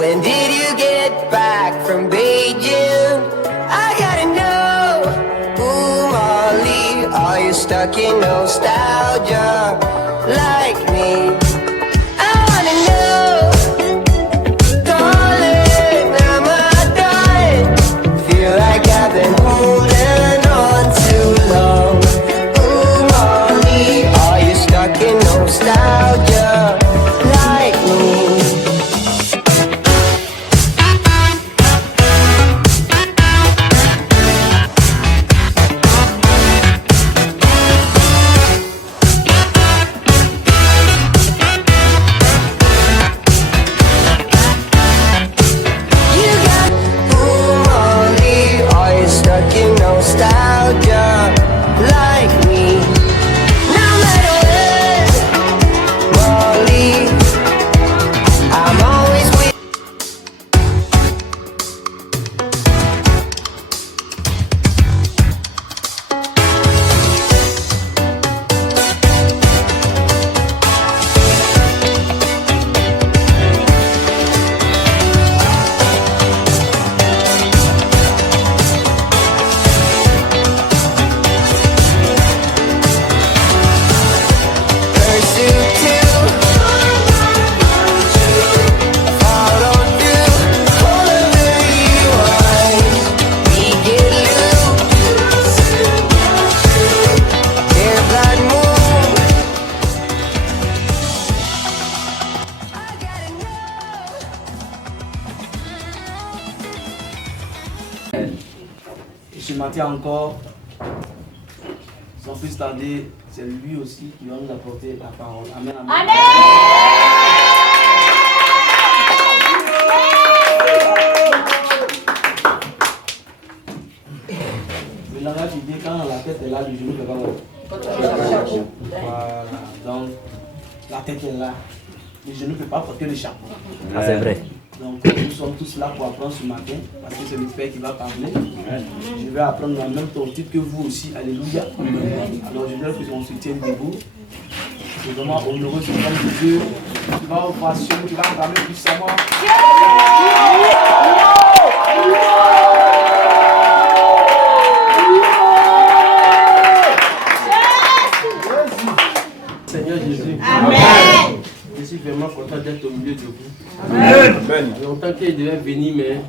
When did you get back from Beijing? I gotta know. Ooh, Molly, are you stuck in nostalgia like me? I wanna know. Darling, am I dying? Feel like I've been holding on too long. Ooh, Molly, are you stuck in nostalgia like me? Nostalgia like me. No matter where, Molly, I'm always with. Je maintiens encore, sans plus tarder, c'est lui aussi qui va nous apporter la parole. Amen. Amen. Amen. Le langage dit quand la tête est là, le genou ne peut pas. Voilà, donc la tête est là, le genou ne peut pas porter le chapeau. Ah, c'est vrai. Donc nous sommes tous là pour apprendre ce matin, parce que c'est le Père qui va parler. Je vais apprendre en même temps titre que vous aussi. Alléluia. Alors je voudrais que on se tienne debout. C'est vraiment honoreux ce nom de Dieu. Tu vas au passion, tu vas parler puissamment. Seigneur Jésus. Amen. Je suis vraiment content d'être au milieu de vous. Amen. Longtemps qu'il devait venir, mais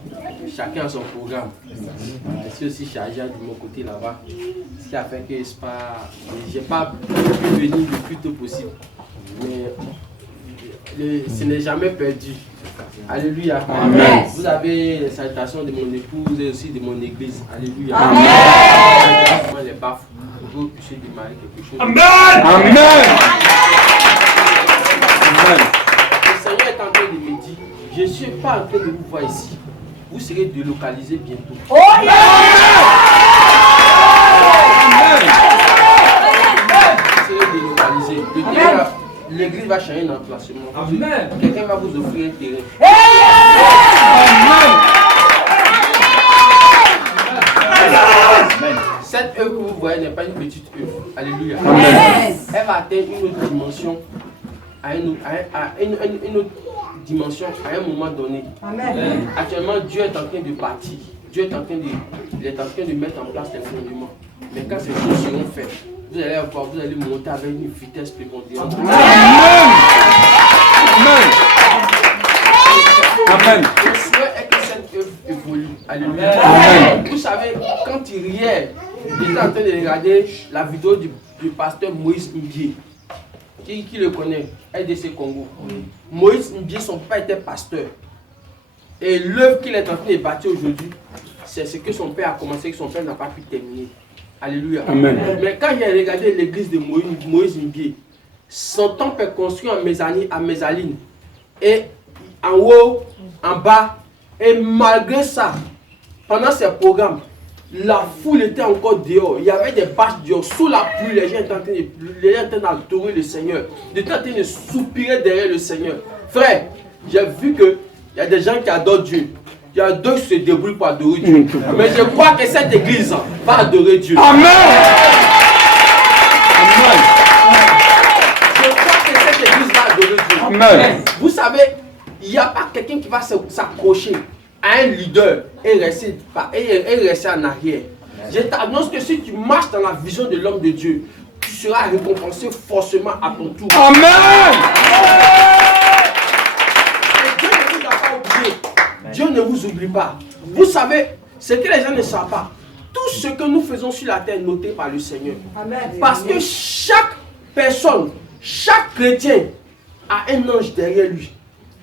chacun a son programme. Je suis aussi chargé de mon côté là-bas. Ce qui a fait que je n'ai pas pu venir le plus tôt possible. Mais ce n'est jamais perdu. Alléluia. Amen. Vous avez les salutations de mon épouse et aussi de mon église. Alléluia. Amen. Les baffes, vous puissiez démarrer quelque chose. Amen. Amen. Le Seigneur est en train de me dire, je ne suis pas en train de vous voir ici. Vous serez délocalisés bientôt. Oh yeah! Vous serez délocalisés. L'église va changer d'emplacement. Quelqu'un va vous offrir un terrain. Amen. Cette œuvre que vous voyez n'est pas une petite œuvre. Alléluia. Amen. Elle va atteindre une autre dimension à une autre dimension à un moment donné. Amen. Actuellement, Dieu est en train de bâtir. Dieu est en train de mettre en place les fondements. Mais quand ces choses seront faites, vous allez voir, vous allez monter avec une vitesse prépondérante. Amen. Amen. Le souhait est que cette œuvre évolue. Alléluia. Amen. Vous savez, quand hier, j'étais en train de regarder la vidéo du pasteur Moïse Mbie. Qui le connaît? LDC Congo. Moïse Mbie, son père était pasteur. Et l'œuvre qu'il est en train de bâtir aujourd'hui, c'est ce que son père a commencé et que son père n'a pas pu terminer. Alléluia. Amen. Mais quand j'ai regardé l'église de Moïse Mbie, son temple est construit en mezzaline. Et en haut, en bas. Et malgré ça, pendant ces programmes, la foule était encore dehors. Il y avait des bâches dehors. Sous la pluie, les gens étaient en train d'adorer le Seigneur. Ils étaient en train de soupirer derrière le Seigneur. Frère, j'ai vu qu'il y a des gens qui adorent Dieu. Il y a deux qui se débrouillent pour adorer Dieu. Mais je crois que cette église va adorer Dieu. Amen. Amen. Je crois que cette église va adorer Dieu. Amen. Vous savez, n'y a pas quelqu'un qui va s'accrocher à un leader et rester en arrière. Je t'annonce que si tu marches dans la vision de l'homme de Dieu, tu seras récompensé forcément à ton tour. Amen. Dieu ne vous a pas oublié. Dieu ne vous oublie pas. Vous savez, ce que les gens ne savent pas, tout ce que nous faisons sur la terre est noté par le Seigneur. Amen. Parce que chaque personne, chaque chrétien a un ange derrière lui.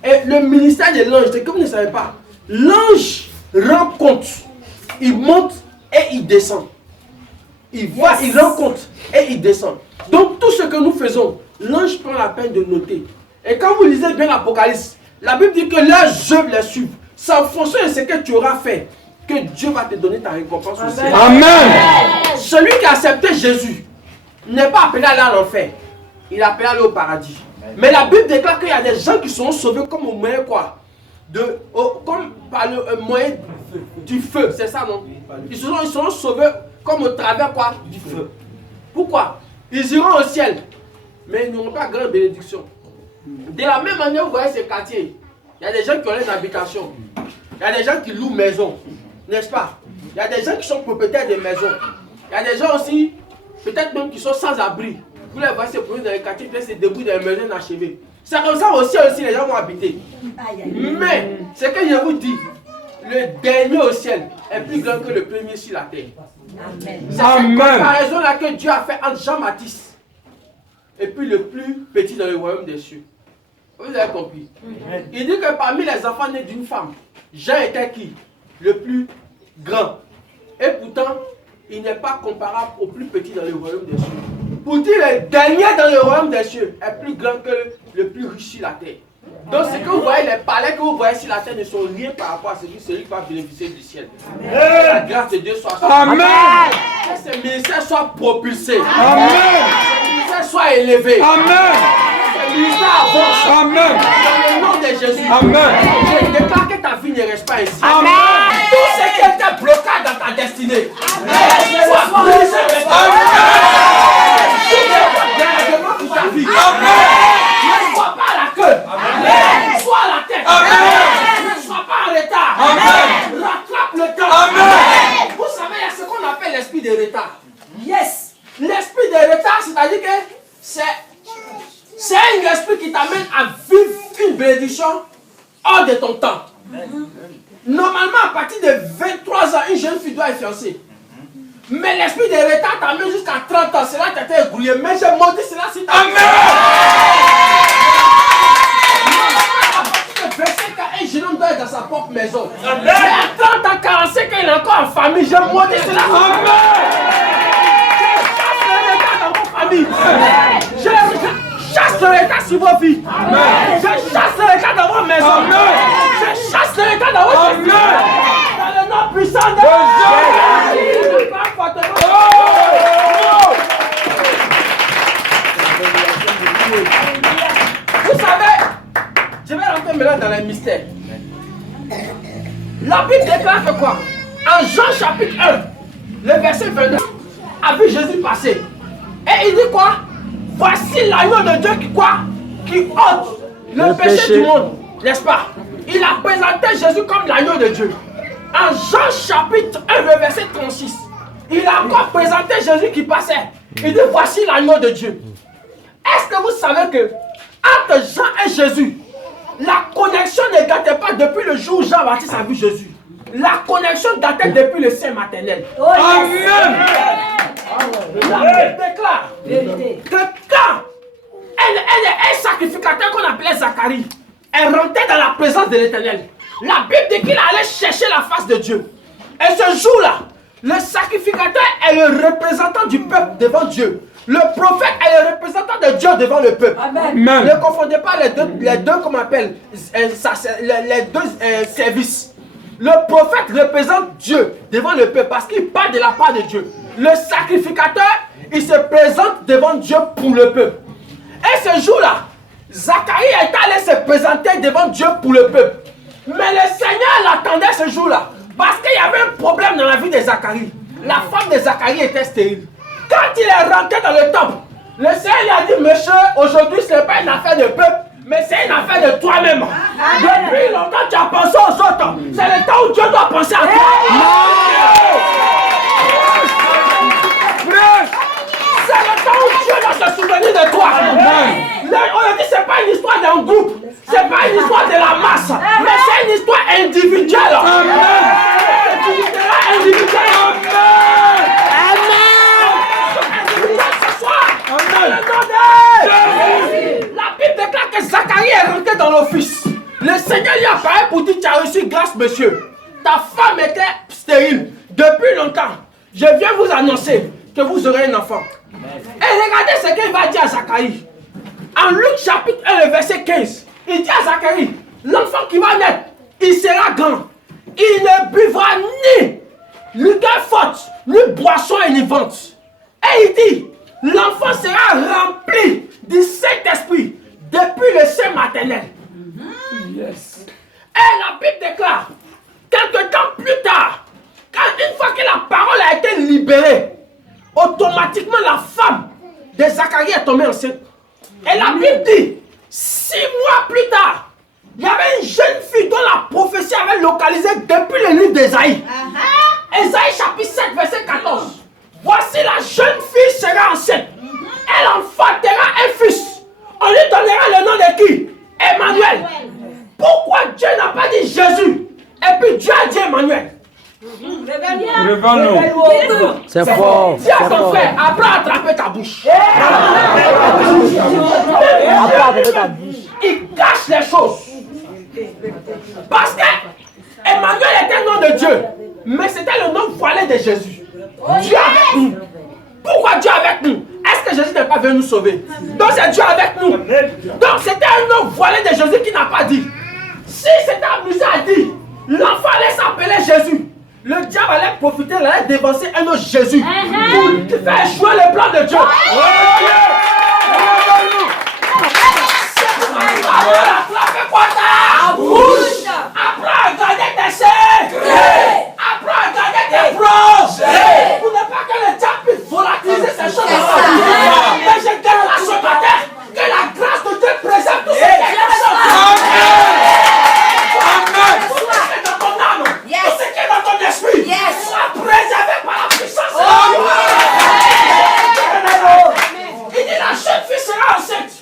Et le ministère de l'ange, c'est que vous ne savez pas, l'ange rend compte, il monte et il descend. Il va, il rend compte et il descend. Donc tout ce que nous faisons, l'ange prend la peine de noter. Et quand vous lisez bien l'Apocalypse, la Bible dit que leurs œuvres les suivent. C'est en fonction de ce que tu auras fait que Dieu va te donner ta récompense au ciel. Amen. Celui qui a accepté Jésus n'est pas appelé à aller à l'enfer. Il est appelé à aller au paradis. Mais la Bible déclare qu'il y a des gens qui seront sauvés comme au moyen quoi? Comme par le moyen du feu. C'est ça, non? Ils seront sauvés comme au travers quoi? Du feu. Pourquoi? Ils iront au ciel. Mais ils n'auront pas grande bénédiction. De la même manière, vous voyez ces quartiers. Il y a des gens qui ont les habitations. Il y a des gens qui louent maison. N'est-ce pas? Il y a des gens qui sont propriétaires de maisons. Il y a des gens aussi, peut-être même qui sont sans abri. Vous les voyez se promener dans les quartiers, puis se débrouillent dans les maisons inachevées. C'est comme ça aussi les gens vont habiter. Mais, ce que je vous dis, le dernier au ciel est plus grand que le premier sur la terre. C'est cette comparaison-là que Dieu a fait entre Jean-Baptiste et puis le plus petit dans le royaume des cieux. Vous avez compris? Il dit que parmi les enfants nés d'une femme, Jean était qui? Le plus grand. Et pourtant, il n'est pas comparable au plus petit dans le royaume des cieux. Pour dire le dernier dans le royaume des cieux est plus grand que le plus riche sur la terre. Donc ce que vous voyez, les palais que vous voyez sur la terre ne sont rien par rapport à celui qui va bénéficier du ciel. Que la grâce de Dieu soit sur Amen. Que ce ministère soit propulsé. Amen. Que ce ministère soit élevé. Amen. Que ce ministère avance. Amen. Dans le nom de Jésus. Amen. Je déclare que ta vie ne reste pas ici. Amen. Tout ce qui était blocage dans ta destinée. Soit brisé. Pour ta vie. Ne sois pas à la queue. Sois à la tête. Ne sois pas en retard. Rattrape le temps. Vous savez, il y a ce qu'on appelle l'esprit de retard. Yes. L'esprit de retard, c'est-à-dire que c'est un esprit qui t'amène à vivre une bénédiction hors de ton temps. Normalement, à partir de 23 ans, une jeune fille doit être fiancée. Mais l'esprit de retard t'amène jusqu'à 30 ans. Cela t'a été grouillé. Mais j'ai monté cela si t'as. Amen. À partir de 25 ans, un jeune homme doit être dans sa propre maison. Amen. Mais à 30 ans, 45 ans, il est encore en famille. J'ai monté cela. Amen. Je chasse le retard dans vos familles. Je chasse le retard sur vos vies. Amen. Je chasse le retard dans vos maisons. Amen. Je chasse le retard dans vos familles. Dans le nom puissant de Jésus. Vous savez, je vais rentrer maintenant dans les mystères. La Bible déclare que quoi? En Jean chapitre 1, le verset 22, a vu Jésus passer. Et il dit quoi? Voici l'agneau de Dieu qui quoi? Qui ôte le péché du monde. N'est-ce pas? Il a présenté Jésus comme l'agneau de Dieu. En Jean chapitre 1, le verset 36, il a encore présenté Jésus qui passait. Il dit voici l'agneau de Dieu. Est-ce que vous savez que entre Jean et Jésus, la connexion ne datait pas depuis le jour où Jean-Baptiste a vu Jésus. La connexion datait depuis le sein maternel. Amen. La Bible déclare que quand un sacrificateur qu'on appelait Zacharie est rentré dans la présence de l'Éternel, la Bible dit qu'il allait chercher la face de Dieu. Et ce jour-là, le sacrificateur est le représentant du peuple devant Dieu. Le prophète est le représentant de Dieu devant le peuple. Amen. Ne confondez pas les deux comment on appelle, les deux services. Le prophète représente Dieu devant le peuple parce qu'il parle de la part de Dieu. Le sacrificateur, il se présente devant Dieu pour le peuple. Et ce jour-là, Zacharie est allé se présenter devant Dieu pour le peuple. Mais le Seigneur l'attendait ce jour-là parce qu'il y avait un problème dans la vie de Zacharie. La femme de Zacharie était stérile. Quand il est rentré dans le temple, le Seigneur lui a dit, monsieur, aujourd'hui ce n'est pas une affaire de peuple, Mais c'est une affaire de toi-même. Depuis longtemps, tu as pensé aux autres. C'est le temps où Dieu doit penser à toi. C'est le temps où Dieu doit se souvenir de toi. On a dit c'est pas une histoire d'un groupe. C'est pas une histoire de la masse. Mais c'est une histoire individuelle. Individuelle. La Bible déclare que Zacharie est rentré dans l'office. Le Seigneur lui apparaît pour dire tu as reçu grâce, monsieur. Ta femme était stérile depuis longtemps. Je viens vous annoncer que vous aurez un enfant. Et regardez ce qu'il va dire à Zacharie. En Luc chapitre 1, le verset 15, il dit à Zacharie, l'enfant qui va naître, il sera grand. Il ne buvra ni liqueur forte, ni boisson énivante. Et il dit, l'enfant sera rempli du Saint-Esprit depuis le sein maternel. Yes. Et la Bible déclare, quelque temps plus tard, une fois que la parole a été libérée, automatiquement la femme de Zacharie est tombée enceinte. Et la Bible dit, 6 mois plus tard, il y avait une jeune fille dont la prophétie avait localisé depuis le livre d'Ésaïe. Ésaïe chapitre 7, verset 14. Voici la jeune fille sera enceinte. Elle enfantera un fils. On lui donnera le nom de qui? Emmanuel. Pourquoi Dieu n'a pas dit Jésus? Et puis Dieu a dit Emmanuel. Révèle-nous. C'est fort. Dis à ton frère, apprends à attraper ta bouche. Il cache les choses. Parce que Emmanuel était le nom de Dieu. Mais c'était le nom voilé de Jésus. Dieu avec nous. Pourquoi Dieu avec nous? Est-ce que Jésus n'est pas venu nous sauver? Donc c'est Dieu avec nous. Donc c'était un nom voilé de Jésus qui n'a pas dit. Si c'était amusé à dire, l'enfant allait s'appeler Jésus. Le diable allait profiter, il allait dévancer un autre Jésus pour faire jouer le plan de Dieu. Apprends à garder tes seins. Apprends à garder tes proches. Pour ne pas que le diable puisse volatiliser ces choses. Mais je déclare ce matin que la grâce de Dieu préserve tout ce qui est dans ton âme, tout ce qui est dans ton esprit, soit préservé par la puissance de Dieu. Il dit la jeune fille sera enceinte.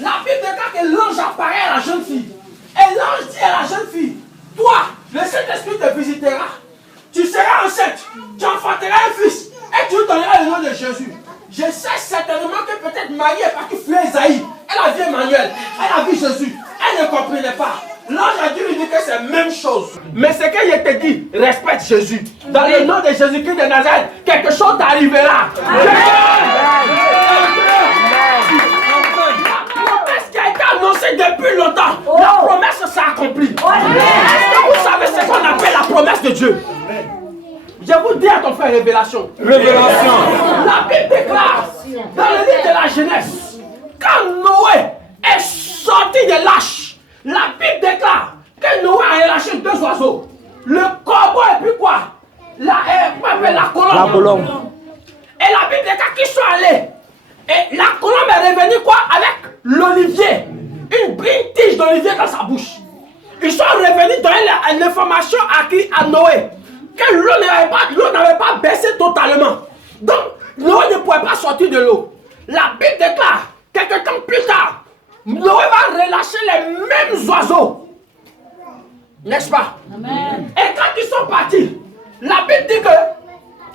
La Bible déclare que l'ange apparaît à la jeune fille. Et l'ange dit à la jeune fille, toi, le Saint-Esprit te visitera. Tu seras enceinte, tu enfanteras un fils et tu lui donneras le nom de Jésus. Je sais certainement que peut-être Marie est partie fuir Esaïe. Elle a vu Emmanuel, elle a vu Jésus. Elle ne comprenait pas. L'ange a dû lui dire que c'est la même chose. Mais ce qu'il te dit, respecte Jésus. Dans le nom de Jésus-Christ de Nazareth, quelque chose t'arrivera. Qui a été annoncé depuis longtemps. La promesse s'est accomplie. Est-ce que vous savez ce qu'on appelle la promesse de Dieu? Je vous dis à ton frère révélation. Révélation. La Bible déclare dans le livre de la Genèse, quand Noé est sorti de l'arche, la Bible déclare que Noé a relâché 2 oiseaux. Le corbeau et puis quoi? La colombe. Et la Bible déclare qu'ils sont allés. Et la colombe est revenue quoi? Avec l'olivier. Une tige d'olivier dans sa bouche. Ils sont revenus donner l'information à Noé. Que l'eau n'avait pas baissé totalement. Donc, Noé ne pouvait pas sortir de l'eau. La Bible déclare, quelques temps plus tard, Noé va relâcher les mêmes oiseaux. N'est-ce pas? Amen. Et quand ils sont partis, la Bible dit que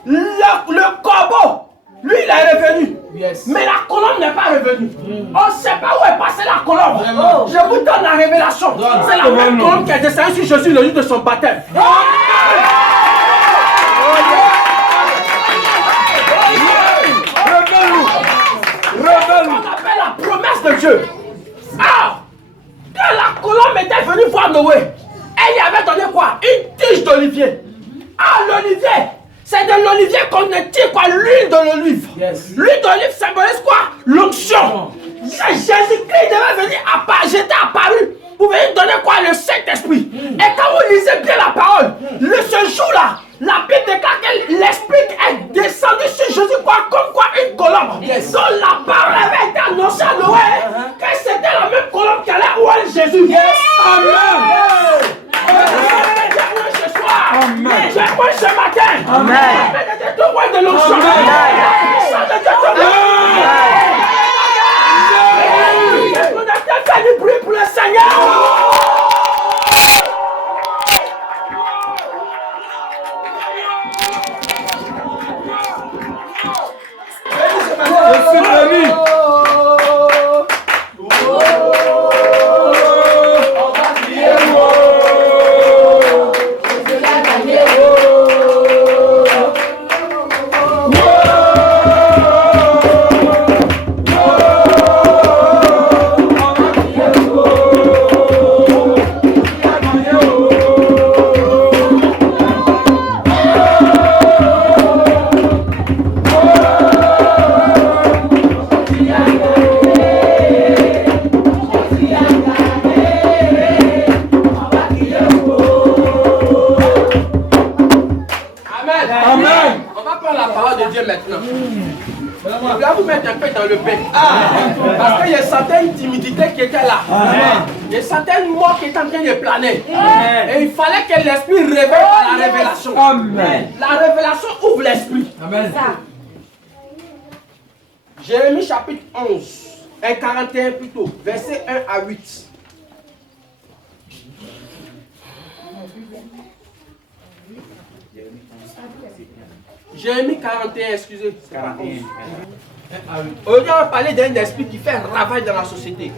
le corbeau, lui, il est revenu. Yes. Mais la colombe n'est pas revenue. On ne sait pas où est passée la colombe. Je vous donne la révélation. C'est la même colombe qui est descendue sur Jésus le jour de son baptême. On appelle la promesse de Dieu. Ah, quand la colombe était venue voir Noé, elle lui avait donné quoi? Une tige d'olivier. Ah, l'olivier, c'est de l'olivier qu'on tire quoi? L'huile de l'olive. Yes. L'huile d'olive symbolise quoi? L'onction. Jésus-Christ devait venir j'étais apparu pour venir donner quoi? Le Saint-Esprit. Et quand vous lisez bien la parole, ce jour-là, la Bible déclare que l'Esprit est descendu sur Jésus quoi? Comme quoi? Une colombe. Yes. Donc la parole avait été annoncée à Noé que c'était la même colombe qui allait Amen. De l'onction. On a fait du bruit pour le Seigneur. Je suis béni. Amen. On va prendre la parole de Dieu maintenant. Je vais vous mettre un peu dans le bain. Parce qu'il y a certaines timidités qui étaient là. Il y a certaines morts qui étaient en train de planer. Et il fallait que l'esprit réveille par la révélation. Amen. La révélation ouvre l'esprit. Amen. Jérémie chapitre 11, 41 plutôt, verset 1 à 8. Jérémie 41, excusez. 41. Aujourd'hui, on va parler d'un esprit qui fait un ravage dans la société.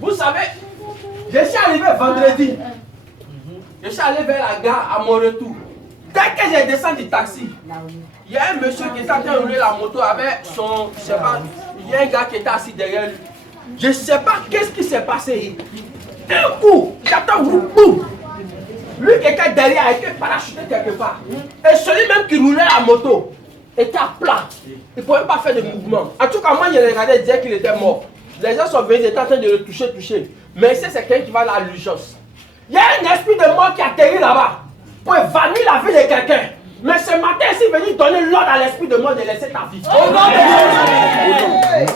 Vous savez, je suis arrivé vendredi. Je suis allé vers la gare à mon retour. Dès que j'ai descendu du taxi, il y a un monsieur qui était en train de rouler la moto avec son. Je sais pas, il y a un gars qui était assis derrière lui. Je ne sais pas qu'est-ce qui s'est passé. D'un coup, j'entends boum. Lui qui était derrière a été parachuté quelque part. Et celui même qui roulait la moto était à plat. Il ne pouvait pas faire de mouvement. En tout cas, moi, je regardais dire qu'il était mort. Les gens sont venus, ils étaient en train de le toucher. Mais c'est quelqu'un qui va à l'urgence. Il y a un esprit de mort qui atterrit là-bas pour évanouir la vie de quelqu'un. Mais ce matin, il est venu donner l'ordre à l'esprit de mort de laisser ta vie. Au nom de Jésus.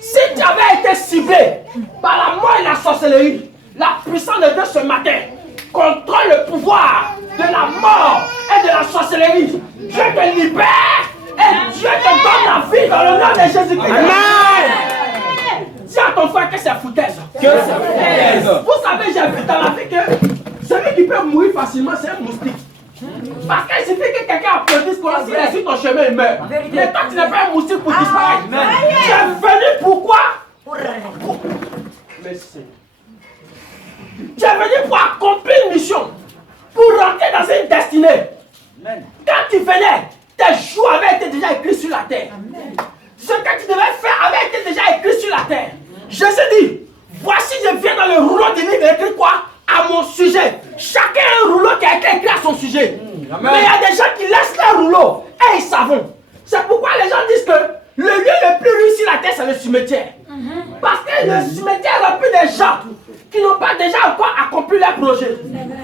Si tu avais été ciblé par la mort et la sorcellerie, la puissance de Dieu ce matin contrôle le pouvoir de la mort et de la sorcellerie. Dieu te libère et Dieu te donne la vie dans le nom de Jésus-Christ. Amen. Dis à ton frère que c'est foutaise. Vous savez, j'ai vu dans la vie que celui qui peut mourir facilement, c'est un moustique. Parce qu'il suffit que quelqu'un applaudisse qu'on s'il est sur ton chemin, il meurt. Mais toi, tu n'es pas un moustique pour disparaître. Tu es venu pourquoi? Merci. Tu es venu pour accomplir une mission, pour rentrer dans une destinée. Quand tu venais, tes jours avaient été déjà écrits sur la terre. Ce que tu devais faire avait été déjà écrit sur la terre. Jésus dit, voici je viens dans le rouleau du livre écrit quoi? À mon sujet. Chacun a un rouleau qui a été écrit à son sujet. Mais il y a des gens qui laissent leur rouleau et ils savent. C'est pourquoi les gens disent que le lieu le plus riche sur la terre, c'est le cimetière. Parce que le cimetière est rempli de gens qui n'ont pas déjà encore accompli leur projet.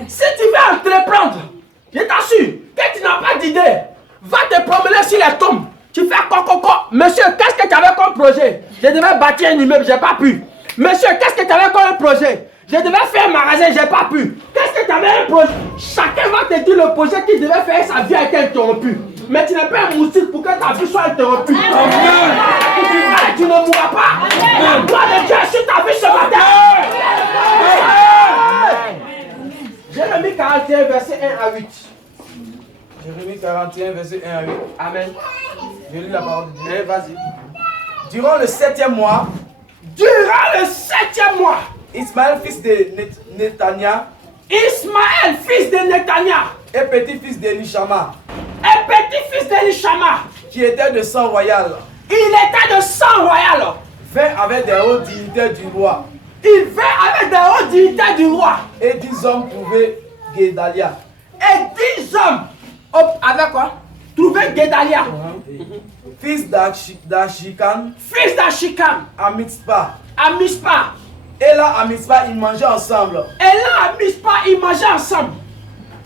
Si tu veux entreprendre, je t'assure que tu n'as pas d'idée, va te promener sur les tombes. Tu fais coco. Monsieur, qu'est-ce que tu avais comme projet? Je devais bâtir un immeuble, j'ai pas pu. Monsieur, qu'est-ce que tu avais comme projet? Je devais faire un magasin, j'ai pas pu. Qu'est-ce que tu avais un projet? Chacun va te dire le projet qu'il devait faire, sa vie a été interrompue. Mais tu n'es pas un moustique pour que ta vie soit interrompue. Tu ne mourras pas. La gloire de Dieu est sur ta vie ce matin. Jérémie 41, verset 1 à 8. Jérémie 41, verset 1 à 8. Amen. Je lis la parole de Dieu. Vas-y. Durant le 7e mois, Durant le 7e mois, Ismaël, fils de Netania, Ismaël, fils de Netania, et petit-fils d'Elishama, et petit-fils d'Elishama, qui était de sang royal, il était de sang royal. vint avec des hautes dignités du roi, Il vint avec des hautes dignités du roi. et 10 hommes trouvaient Guédalia, Et 10 hommes, avec quoi? Trouvaient Guédalia, fils d'Achikan, fils d'Achikam, à Mitzpah. à Mispa. Et là, à Mitzpah, ils mangeaient ensemble. Et là, à Mispa, ils mangeaient ensemble.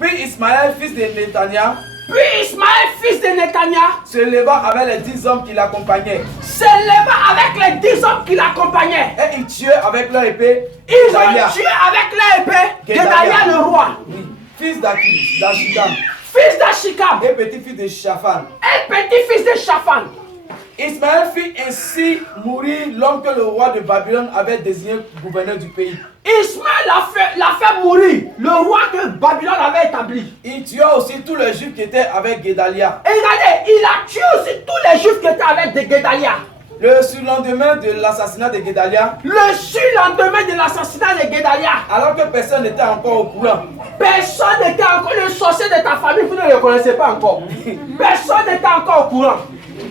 Puis Ismaël, fils de Netania, Puis Ismaël, fils de Netania, se leva avec les 10 hommes qui l'accompagnaient, se leva avec les 10 hommes qui l'accompagnaient. et ils tuaient avec leur épée Ils Guédalia, ont tué avec leur épée Guédalia le roi, oui, fils d'Achikam, fils d'Achikam et petit-fils de Shaphan. et petit-fils de Shaphan. Ismaël fit ainsi mourir l'homme que le roi de Babylone avait désigné gouverneur du pays. Ismaël l'a fait mourir, le roi que Babylone avait établi. Il tua aussi tous les juifs qui étaient avec Guédalia. Et regardez, il a tué aussi tous les juifs qui étaient avec des Guédalia. Le surlendemain de l'assassinat de Guédalia, Le surlendemain de l'assassinat de Guédalia, alors que personne n'était encore au courant, personne n'était encore, le sorcier de ta famille, vous ne le connaissez pas encore. Personne n'était encore au courant.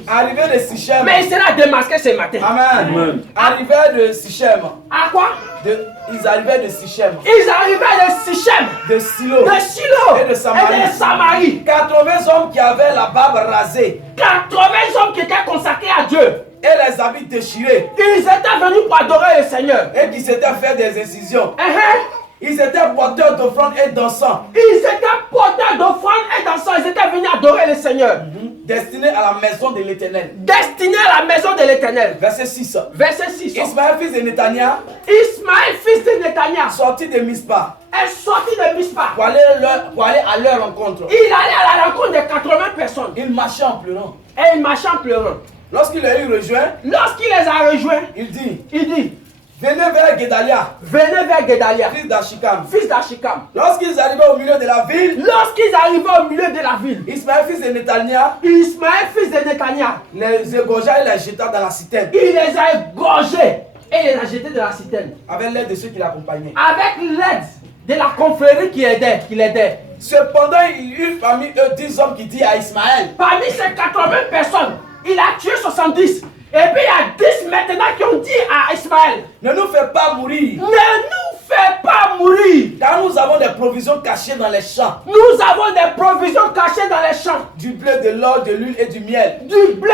arrivé de Sichem. Mais il sera démasqué ce matin. Amen. Arrivé de Sichem. À quoi? Ils arrivaient de Sichem, Ils arrivaient de Sichem, de Silo de Silo et de Samarie. et de Samarie. 80 hommes qui avaient la barbe rasée 80 hommes qui étaient consacrés à Dieu. et les habits déchirés Ils étaient venus pour adorer le Seigneur. et qui s'étaient fait des incisions. Uh-huh. Ils étaient porteurs d'offrandes et d'encens Ils étaient porteurs d'offrandes et d'encens. Ils étaient venus adorer le Seigneur. destinés à la maison de l'Éternel. Destinés à la maison de l'Éternel. Verset 6. Verset 6. Ismaël, fils de Netania, Ismaël, fils de Netanya, sortit de Mispa est sorti de Mispa. pour aller à leur rencontre. Il allait à la rencontre de 80 personnes. Il marchait en pleurant. Et il marchait en pleurant. Lorsqu'il les eut rejoints, Lorsqu'il les a rejoints, il dit, il dit, venez vers Guédalia, venez vers Guédalia, fils d'Achikam. fils d'Achikam. Lorsqu'ils arrivaient au milieu de la ville, Lorsqu'ils arrivaient au milieu de la ville, Ismaël, fils de Netania, Ismaël, fils de Netanya, les égorgea et les jeta dans la citerne il les a égorgés et les a jetés de la citerne. avec l'aide de ceux qui l'accompagnaient. Avec l'aide de la confrérie qui l'aidait. Cependant, il y eut parmi eux 10 hommes qui dirent à Ismaël, Parmi ces 80 personnes, il a tué 70. Et puis il y a 10 maintenant qui ont dit à Ismaël, ne nous fais pas mourir, ne nous fais pas mourir. car nous avons des provisions cachées dans les champs, Nous avons des provisions cachées dans les champs. du blé, de l'or, de l'huile et du miel. Du blé.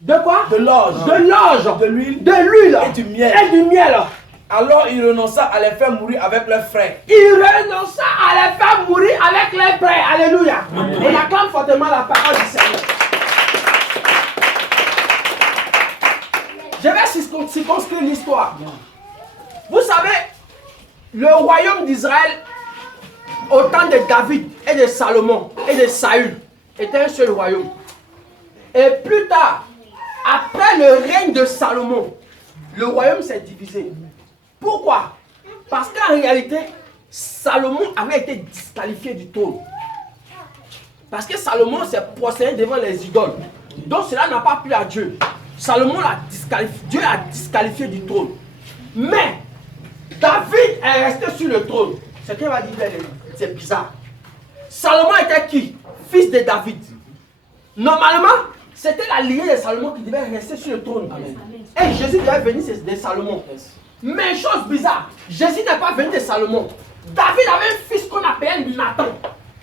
De quoi? De l'orge, De l'orge. de l'huile. De l'huile. Et du miel. Et du miel. Alors il renonça à les faire mourir avec leurs frères. Il renonça à les faire mourir avec les frères. Alléluia. On acclame fortement la parole du Seigneur. Je vais circonscrire l'histoire. Vous savez, le royaume d'Israël, au temps de David et de Salomon et de Saül, était un seul royaume. Et plus tard, après le règne de Salomon, le royaume s'est divisé. Pourquoi? Parce qu'en réalité, Salomon avait été disqualifié du trône. Parce que Salomon s'est prosterné devant les idoles. Donc cela n'a pas plu à Dieu. Salomon l'a disqualifié. Dieu l'a disqualifié du trône. Mais David est resté sur le trône. Ce qu'il va dire, c'est bizarre. Salomon était qui? Fils de David. Normalement, c'était la lignée de Salomon qui devait rester sur le trône. Amen. Et Jésus devait venir de Salomon. Mais chose bizarre, Jésus n'est pas venu de Salomon. David avait un fils qu'on appelait Nathan.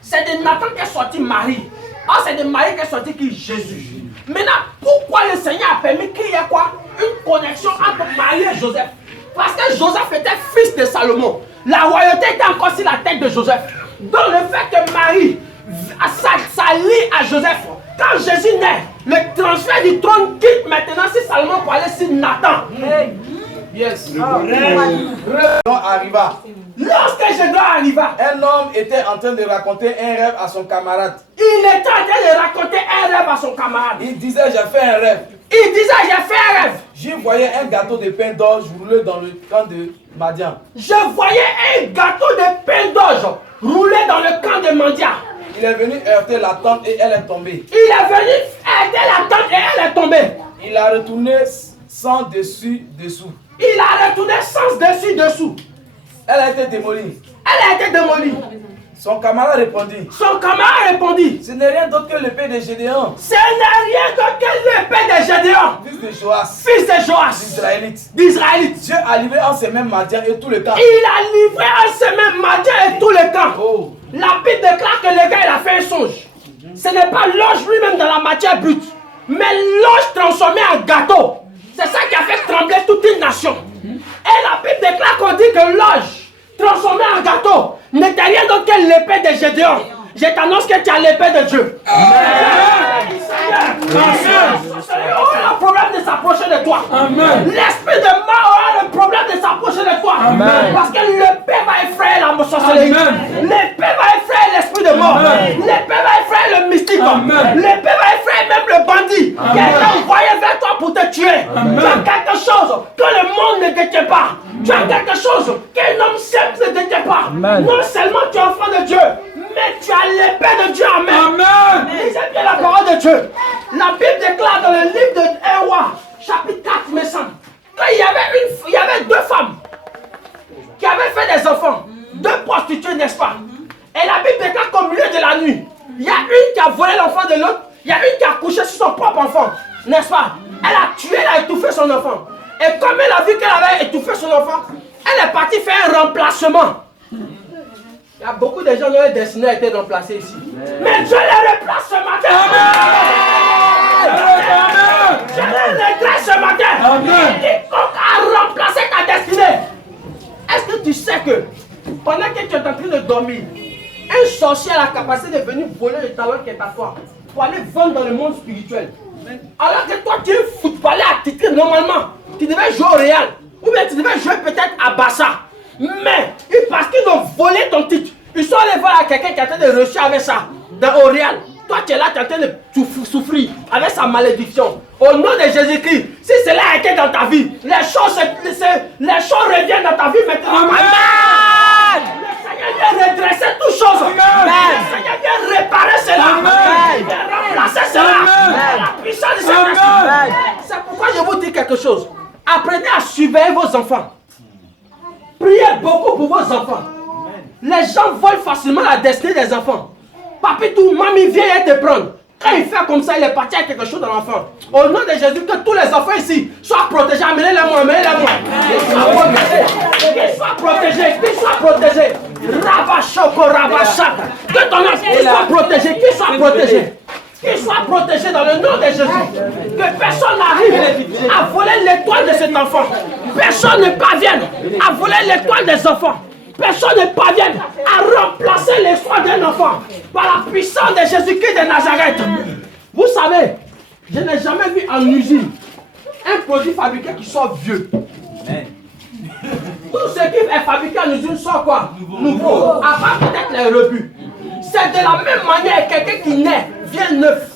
C'est de Nathan qu'est sorti Marie. Ah, c'est de Marie qu'est sorti qui? Jésus. Maintenant, pourquoi le Seigneur a permis qu'il y ait quoi? Une connexion entre Marie et Joseph. Parce que Joseph était fils de Salomon. La royauté était encore sur la tête de Joseph. Donc le fait que Marie, ça lie à Joseph. Quand Jésus naît, le transfert du trône quitte maintenant si Salomon pour aller sur Nathan. Yes. Arriva. Lorsque Gédéon arriva, Un homme était en train de raconter un rêve à son camarade. il était en train de raconter un rêve à son camarade. Il disait, j'ai fait un rêve. Il disait, j'ai fait un rêve. J'y voyais un gâteau de pain d'orge roulé dans le camp de Madian. Je voyais un gâteau de pain d'orge roulé dans le camp de Mandia. Il est venu heurter la tente et elle est tombée. Il est venu aider la tante et elle est tombée. Il a retourné sans dessus-dessous. Il a retourné sans dessus-dessous. Elle a été démolie. Elle a été démolie. Son camarade répondit, Son camarade répondit, ce n'est rien d'autre que l'épée de Gédéon, ce n'est rien d'autre que l'épée de Gédéon, fils de Joas, fils de Joas, d'Israélite. Dieu a livré en ses mains Madian et tout le camp. Il a livré en ses mains Madian et tout le camp. Oh. La Bible déclare que le gars il a fait un songe. Ce n'est pas l'orge lui-même dans la matière brute, mais l'orge transformé en gâteau. C'est ça qui a fait trembler toute une nation. Et la Bible déclare qu'on dit que l'orge transformé en gâteau n'était rien d'autre que l'épée de Gédéon. Je t'annonce que tu as l'épée de Dieu. Seigneur aura le problème de s'approcher de toi. L'esprit de mort aura le problème de s'approcher de toi. Parce que l'épée va effrayer la sorcellerie. L'épée va effrayer l'esprit de mort. L'épée va le mystique. L'épée va effrayer même le bandit qui est envoyé vers toi pour te tuer. Tu as quelque chose que le monde ne détient pas. Tu as quelque chose qu'un homme simple ne détient pas. Non seulement tu es enfant de Dieu, mais tu as l'épée de Dieu en main. Lisez bien la parole de Dieu. La Bible déclare dans le livre de 1 Roi, chapitre 4, me semble, qu'il y avait deux femmes qui avaient fait des enfants, deux prostituées, n'est-ce pas? Et la Bible déclare qu'au milieu de la nuit, il y a une qui a volé l'enfant de l'autre, il y a une qui a couché sur son propre enfant, n'est-ce pas? Elle a tué, elle a étouffé son enfant. Et comme elle a vu qu'elle avait étouffé son enfant, elle est partie faire un remplacement. Il y a beaucoup de gens dont les destinés ont été remplacés ici. Mais Dieu les replace ce matin. Je les redresse ce matin. Quiconque a remplacé ta destinée. Est-ce que tu sais que pendant que tu es en train de dormir, un sorcier a la capacité de venir voler le talent qui est à toi pour aller vendre dans le monde spirituel? Alors que toi tu es footballeur attitré normalement, tu devais jouer au Real, ou bien tu devais jouer peut-être à Barça. Mais parce qu'ils ont volé ton titre, ils sont allés voir quelqu'un qui est en train de réussir avec ça au Real. Toi tu es là, tu es en train de souffrir avec sa malédiction. Au nom de Jésus-Christ, si cela a été dans ta vie, les choses reviennent dans ta vie maintenant. Amen. Le Seigneur vient redresser toutes choses. Le Seigneur vient réparer cela. Il vient remplacer cela. La puissance de Saint-Esprit. C'est pourquoi je vous dis quelque chose. Apprenez à surveiller vos enfants. Priez beaucoup pour vos enfants. Les gens volent facilement la destinée des enfants. Papitou, mamie, viens te prendre. Quand il fait comme ça, il est parti avec quelque chose dans l'enfant. Au nom de Jésus, que tous les enfants ici soient protégés. Amenez-les-moi, amenez-les-moi. Qu'ils soient protégés, qu'ils soient protégés. Rabachoko, rabachaka. Que ton enfant soit protégé, qu'il soit protégé. Qu'il soit protégé dans le nom de Jésus. Que personne n'arrive à voler l'étoile de cet enfant. Personne ne parvienne à voler l'étoile des enfants. Personne ne parvient à remplacer les soins d'un enfant par la puissance de Jésus-Christ de Nazareth. Vous savez, je n'ai jamais vu en usine un produit fabriqué qui soit vieux. Tout ce qui est fabriqué en usine soit quoi? Nouveau. À part peut-être les rebuts. C'est de la même manière quelqu'un qui naît, vient neuf.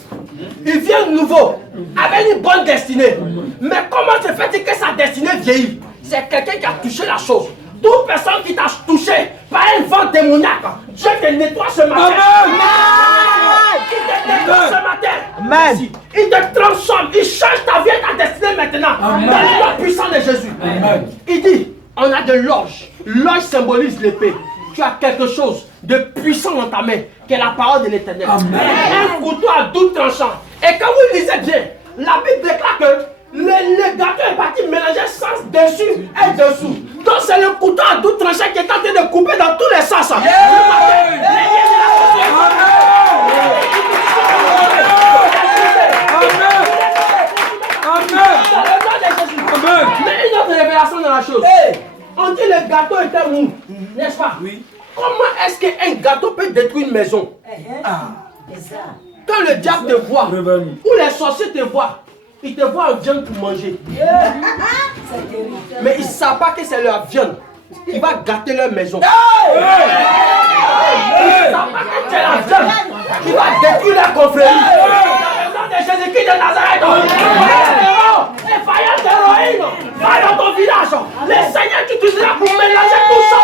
Il vient nouveau, avec une bonne destinée. Mais comment se fait-il que sa destinée vieillit? C'est quelqu'un qui a touché la chose. Toute personne qui t'a touché par un vent démoniaque, Dieu te nettoie ce matin. Il te nettoie ce matin. Amen. Il te transforme, il change ta vie et ta destinée maintenant. Dans le nom puissant de Jésus. Amen. Il dit, on a de l'orge. L'orge symbolise l'épée. Tu as quelque chose de puissant dans ta main, qui est la parole de l'Éternel. Un couteau à double tranchant. Et quand vous lisez bien, la Bible déclare que le gâteau est parti mélanger sens dessus et dessous. Donc c'est le couteau à double tranchant qui est en train de couper dans tous les sens. Mais une autre révélation dans la chose. On dit le gâteau était mou, n'est-ce pas? Oui. Comment est-ce qu'un gâteau peut détruire une maison? Quand le diable te voit, ou les sorciers te voient, ils te voient en viande pour manger. Mais ils ne savent pas que c'est leur viande qui va gâter leur maison. Ils ne savent pas que c'est la viande qui va détruire leur confrérie. Dans le nom de Jésus-Christ de Nazareth, les vaillants d'héroïne, va dans ton village. Le Seigneur t'utilisera pour mélanger tout ça.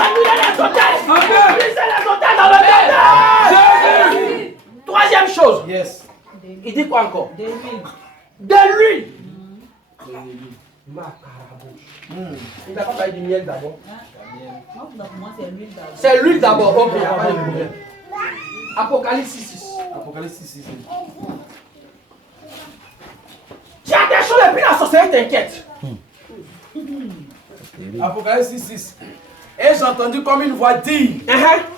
Annuler les hôtels. Briser les hôtels dans le monde. Troisième chose. Yes. Il dit quoi encore? De l'huile. Il n'a pas parlé du miel d'abord. C'est l'huile d'abord. Ok, il n'y a pas de problème. Apocalypse 6.6. Apocalypse 6. Tu as des choses et puis la sorcellerie t'inquiète. Apocalypse 6. Et j'ai entendu comme une voix dire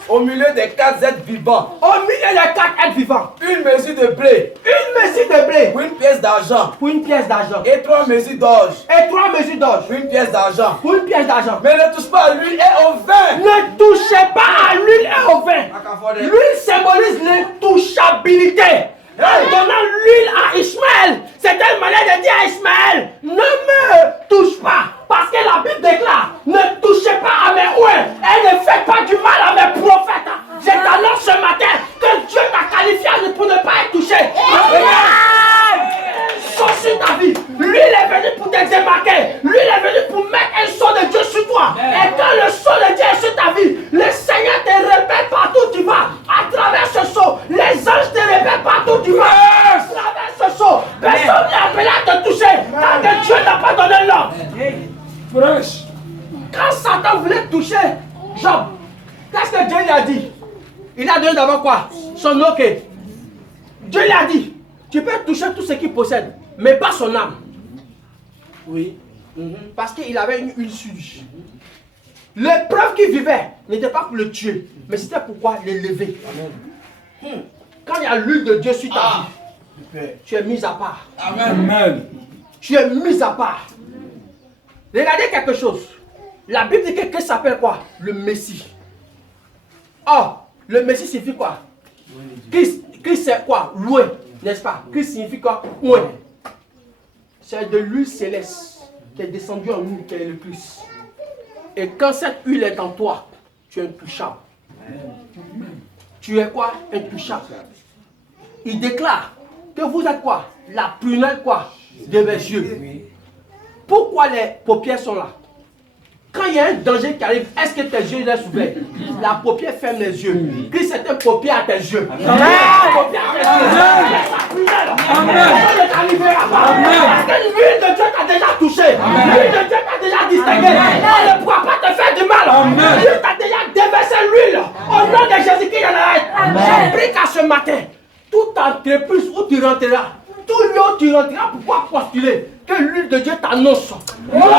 au milieu des 4 êtres vivants. Au milieu des 4 êtres vivants. Une mesure de blé. Une mesure de blé. Pour une pièce d'argent. Pour une pièce d'argent. Et 3 mesures d'orge. Et 3 mesures d'orge. Pour une pièce d'argent. Pour une pièce d'argent. Mais ne touche pas à l'huile et au vin. Ne touchez pas à l'huile et au vin. L'huile symbolise l'intouchabilité. En donnant l'huile à Ismaël, c'est une manière de dire à Ismaël, ne me touche pas. Parce que la Bible déclare, ne touchez pas à mes ouins et ne faites pas du mal à mes prophètes. Je lui a dit, il a donné d'abord quoi? Son ok. Dieu lui a dit, tu peux toucher tout ce qu'il possède, mais pas son âme. Oui. Parce qu'il avait une huile sur lui. L'épreuve qu'il vivait n'était pas pour le tuer, mais c'était pourquoi l'élever. Quand il y a l'huile de Dieu sur ta vie, tu es mis à part. Amen. Tu es mis à part. Regardez quelque chose. La Bible dit que Christ s'appelle quoi? Le Messie. Or, le Messie signifie quoi? Christ c'est quoi? Loué, n'est-ce pas? Christ signifie quoi? Loué. C'est de l'huile céleste qui est descendue en nous, qui est le Christ. Et quand cette huile est en toi, tu es intouchable. Tu es quoi? Intouchable. Il déclare que vous êtes quoi? La prunelle quoi? De mes yeux. Pourquoi les paupières sont là? Quand il y a un danger qui arrive, est-ce que tes yeux restent ouverts? La paupière ferme les yeux. Christ c'est un paupière à tes yeux. Amen. Parce que l'huile de Dieu t'a déjà touché. L'huile de Dieu t'a déjà distingué. Elle ne pourra pas te faire du mal. Dieu t'a déjà déversé l'huile. Au nom de Jésus-Christ de Nazareth. Je prie qu'à ce matin, toute entreprise où tu rentreras, tout lieu où tu rentreras, pourquoi postuler que l'huile de Dieu t'annonce? L'huile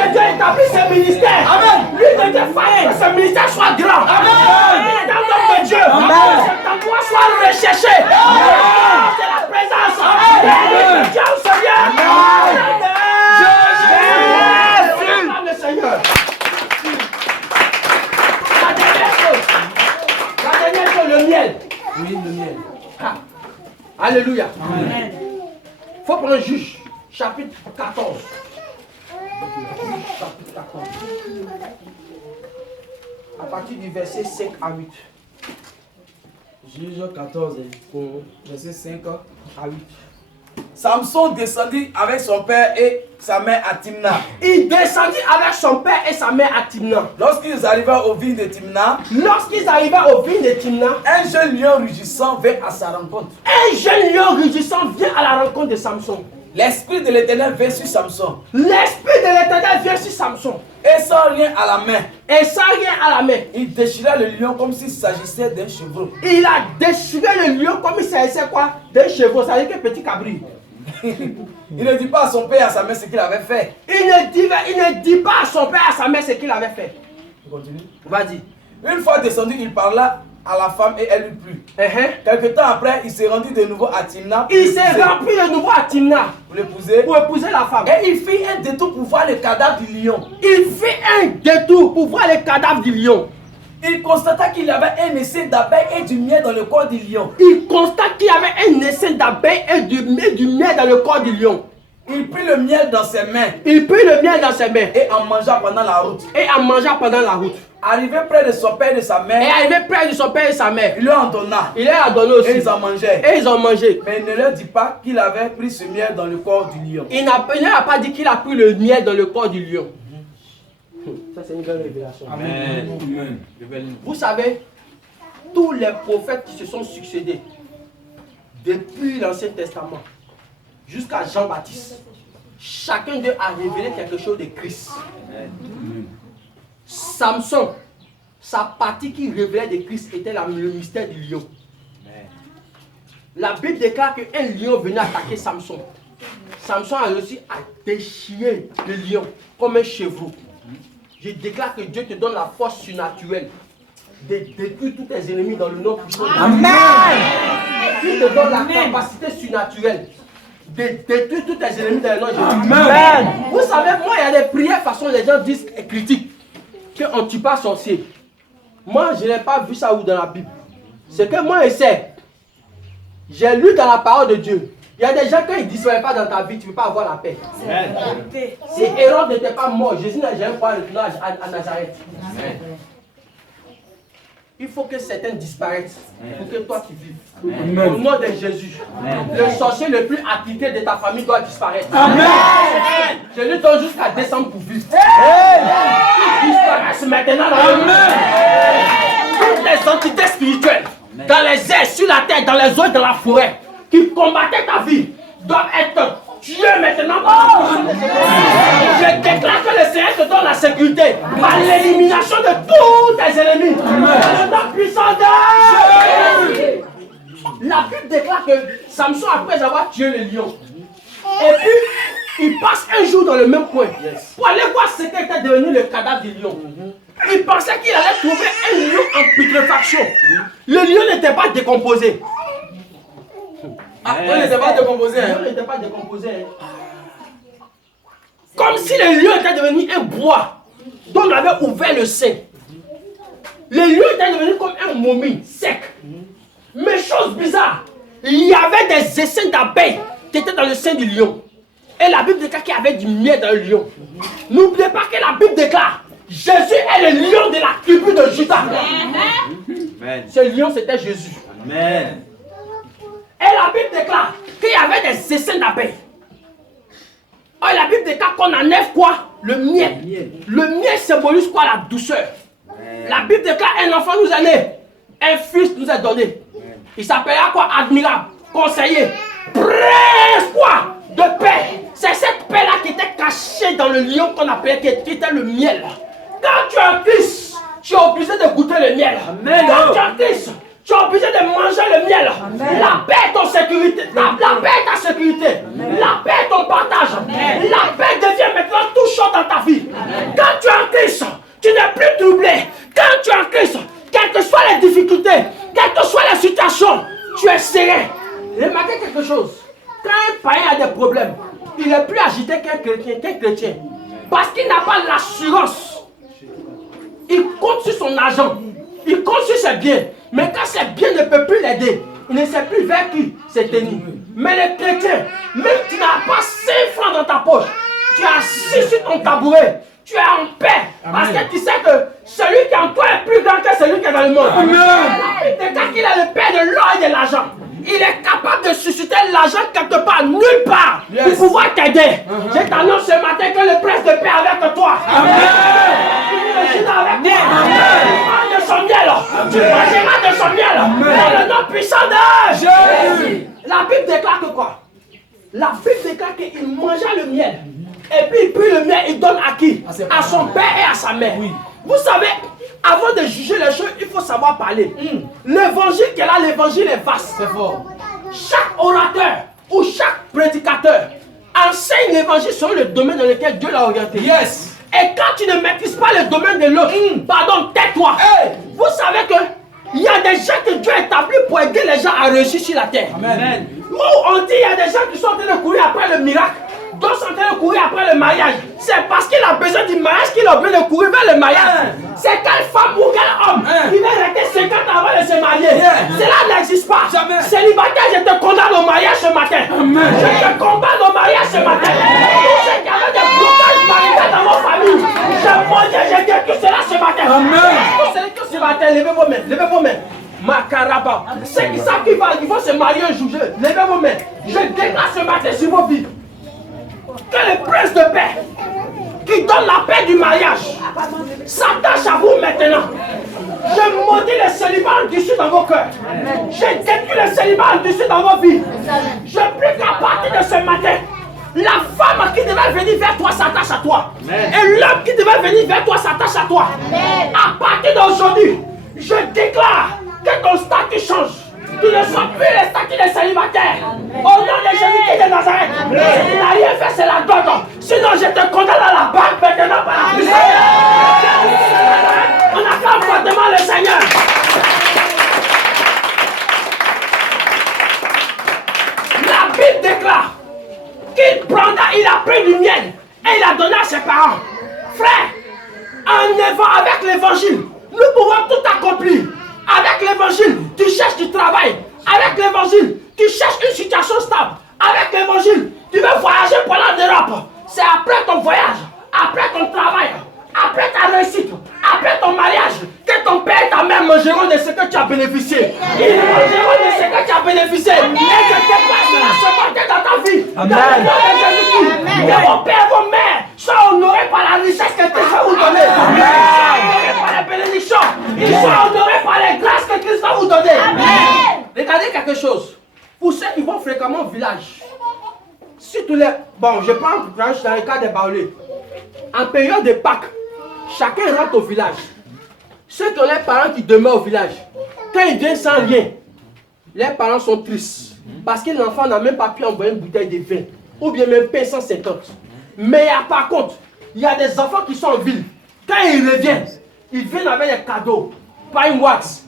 de Dieu établit ce ministère. L'huile de Dieu fait que ce ministère soit grand. Dans le nom de Dieu, cet emploi soit recherché. C'est la présence de Dieu au Seigneur. Le Seigneur. La dernière chose, le miel. Oui, le miel. Alléluia. Amen. Faut prendre Juge, chapitre 14. Chapitre 14. À partir du verset 5 à 8. Juge 14, verset 5 à 8. Samson descendit avec son père et sa mère à Timna. Il descendit avec son père et sa mère à Timna. Lorsqu'ils arrivèrent aux vignes de Timna, un jeune lion rugissant vint à sa rencontre. Un jeune lion rugissant vient à la rencontre de Samson. L'esprit de l'Éternel vint sur Samson. L'esprit de l'Éternel vient sur Samson. Et sans rien à la main. Et sans rien à la main. Il déchira le lion comme s'il s'agissait d'un chevreau. Il a déchiré le lion comme il s'agissait quoi? D'un chevreau, ça veut dire que petit cabri. Il ne dit pas à son père et à sa mère ce qu'il avait fait. Il ne dit pas à son père et à sa mère ce qu'il avait fait. Continue. Vas-y. Une fois descendu, il parla à la femme et elle lui plut. Quelque temps après, il s'est rendu de nouveau à Timna. Il s'est rempli de nouveau à Timna. Pour l'épouser. Pour épouser la femme. Et il fit un détour pour voir le cadavre du lion. Il fit un détour pour voir le cadavre du lion. Il constata qu'il y avait un essaim d'abeilles et du miel dans le corps du lion. Il constate qu'il y avait un essaim d'abeilles et du miel dans le corps du lion. Il prit le miel dans ses mains. Il prit le miel dans ses mains. Et en mangea pendant la route. Arrivé près de son père et de sa mère. Il leur en donna. Il leur a donné aussi. Et ils en mangeaient. Mais il ne leur dit pas qu'il avait pris ce miel dans le corps du lion. Il n'a pas dit qu'il a pris le miel dans le corps du lion. Ça c'est une grande révélation. Amen. Vous savez, tous les prophètes qui se sont succédés depuis l'Ancien Testament jusqu'à Jean-Baptiste, chacun d'eux a révélé quelque chose de Christ. Samson, sa partie qui révélait de Christ était le mystère du lion. La Bible déclare qu'un lion venait attaquer Samson. Samson a réussi à déchirer le lion comme un chevreau. Je déclare que Dieu te donne la force surnaturelle de détruire tous tes ennemis dans le nom puissant. Amen. Il te donne la capacité surnaturelle de détruire tous tes ennemis dans le nom de Jésus. Amen. Vous savez, moi, il y a des prières façon les gens disent et critiquent qu'on ne tue pas sorcier. Moi, je n'ai pas vu ça où dans la Bible. C'est que moi, je sais. J'ai lu dans la parole de Dieu. Il y a des gens, quand ils ne disparaissent pas dans ta vie, tu ne peux pas avoir la paix. Si Hérode n'était pas mort, Jésus n'a jamais pas retourné à Nazareth. Amen. Il faut que certains disparaissent pour que toi tu vives. Amen. Au nom de Jésus. Amen. Le sorcier le plus appliqué de ta famille doit disparaître. Amen. Je lui donne jusqu'à décembre pour vivre. Qu'ils disparaissent maintenant dans le monde. Toutes les entités spirituelles, dans les airs, sur la terre, dans les eaux, dans la forêt, qui combattaient ta vie, doivent être tués maintenant. maintenant. Je déclare que le Seigneur te donne la sécurité par l'élimination de tous tes ennemis. Dans le nom puissant de Jésus. La Bible déclare que Samson, après avoir tué le lion, et puis il passe un jour dans le même coin pour aller voir ce qu'était devenu le cadavre du lion. Il pensait qu'il allait trouver un lion en putréfaction. Le lion n'était pas décomposé. Ah, on n'était pas décomposé. Le lion n'était pas décomposé. Comme si le lion était devenu un bois dont on avait ouvert le sein. Le lion était devenu comme un momie sec. Mais chose bizarre, il y avait des essaims d'abeilles qui étaient dans le sein du lion. Et la Bible déclare qu'il y avait du miel dans le lion. N'oubliez pas que la Bible déclare Jésus est le lion de la tribu de Juda. Amen. Ce lion, c'était Jésus. Amen. Et la Bible déclare qu'il y avait des essaims d'abeilles. Et la Bible déclare qu'on enlève quoi? Le miel. Le miel symbolise quoi? La douceur. La Bible déclare un enfant nous est né. Un fils nous est donné. Il s'appellera quoi? Admirable, conseiller, prince quoi? De paix. C'est cette paix-là qui était cachée dans le lion qu'on appelait, qui était le miel. Quand tu es en Christ, tu es obligé de goûter le miel. Amen. Quand tu es en Christ, tu es obligé de manger le miel. Amen. La paix est ton sécurité. La paix est ta sécurité. Amen. La paix est ton partage. Amen. La paix devient maintenant tout chaud dans ta vie. Amen. Quand tu es en Christ, tu n'es plus troublé. Quand tu es en Christ, quelles que soient les difficultés, quelles que soient les situations, tu es serein. Remarquez quelque chose. Quand un païen a des problèmes, il est plus agité qu'un chrétien. Parce qu'il n'a pas l'assurance. Il compte sur son argent. Il compte sur ses biens. Mais quand ses biens ne peuvent plus l'aider, il ne sait plus vers qui c'est tenu. Mais les chrétiens, même si tu n'as pas 5 francs dans ta poche, tu es assis sur ton tabouret. Tu es en paix. Amen. Parce que tu sais que celui qui est en toi est plus grand que celui qui est dans le monde. Amen. Quand il est le père de l'or et de l'argent, il est capable de susciter l'argent quelque part, nulle part, pour pouvoir t'aider. Je t'annonce ce matin que le prince de paix est avec toi. Amen. Il est avec toi. Tu mangeras de son miel. Tu mangeras de son miel. Dans le nom puissant de Jésus. La Bible déclare que quoi? La Bible déclare qu'il mangea le miel. Et puis il prit le miel, il donne à qui? À son père et à sa mère. Oui. Vous savez, avant de juger les choses, il faut savoir parler. L'évangile qu'elle a, l'évangile est vaste. C'est fort. Chaque orateur ou chaque prédicateur enseigne l'évangile sur le domaine dans lequel Dieu l'a orienté. Yes. Et quand tu ne maîtrises pas le domaine de l'autre, pardon, tais-toi. Hey. Vous savez que il y a des gens que Dieu a établis pour aider les gens à réussir sur la terre. Amen. Nous, on dit qu'il y a des gens qui sont en train de courir après le miracle. D'autres sont en train de courir après le mariage. C'est parce qu'il a besoin du mariage qu'il a besoin de courir vers le mariage. C'est quelle femme ou quel homme qui va rester 50 ans avant de se marier. Cela n'existe pas. Jamais. Célibataire, je te condamne au mariage ce matin. Amen. Je te combats au mariage ce matin. Tous ceux qui avaient des blocages maritaux dans vos familles, je détruis cela ce matin. Amen. Tous ce matin, levez vos mains. Levez vos mains. Macaraba. Ceux qui savent qu'ils vont se marier un jour, levez vos mains. Je déclare ce matin sur vos vies que le prince de paix qui donne la paix du mariage s'attache à vous maintenant. Je maudis le célibat en dessus dans vos cœurs. Je détruis le célibat en dessus dans vos vies. Je prie qu'à partir de ce matin, la femme qui devait venir vers toi s'attache à toi. Et l'homme qui devait venir vers toi s'attache à toi. À partir d'aujourd'hui, je déclare que ton statut change. Tu ne sens plus les statuts des célibataires. Au nom de Jésus-Christ de Nazareth. Si tu n'as rien fait, c'est la donne. Sinon, je te condamne à la barque maintenant par la puissance. On acclame fortement le Seigneur. La Bible déclare qu'il a pris du miel et il a donné à ses parents. Frère, avec l'évangile, nous pouvons tout accomplir. Avec l'évangile, tu cherches du travail. Avec l'évangile, tu cherches une situation stable. Avec l'évangile, tu veux voyager pendant l'Europe. C'est après ton voyage, après ton travail, après ta réussite, après ton mariage, que ton père et ta mère mangeront de ce que tu as bénéficié. Ils mangeront de ce que tu as bénéficié. Et que tes places la seconde dans ta vie. Amen. Dans le nom de Jésus-Christ. Que vos pères et vos mères soient honorés par la richesse que Christ va vous donner. Ils soient honorés par les bénédictions. Ils soient honorés par les grâces que Christ va vous donner. Amen. Regardez quelque chose. Pour ceux qui vont fréquemment au village, Surtout les... Bon, je prends dans le cas des Baoulés. En période de Pâques, chacun rentre au village. Ceux qui ont les parents qui demeurent au village, quand ils viennent sans rien, les parents sont tristes. Parce que l'enfant n'a même pas pu envoyer une bouteille de vin. Ou bien même payer 150. Mais par contre, il y a des enfants qui sont en ville. Quand ils reviennent avec des cadeaux. Pas une wax,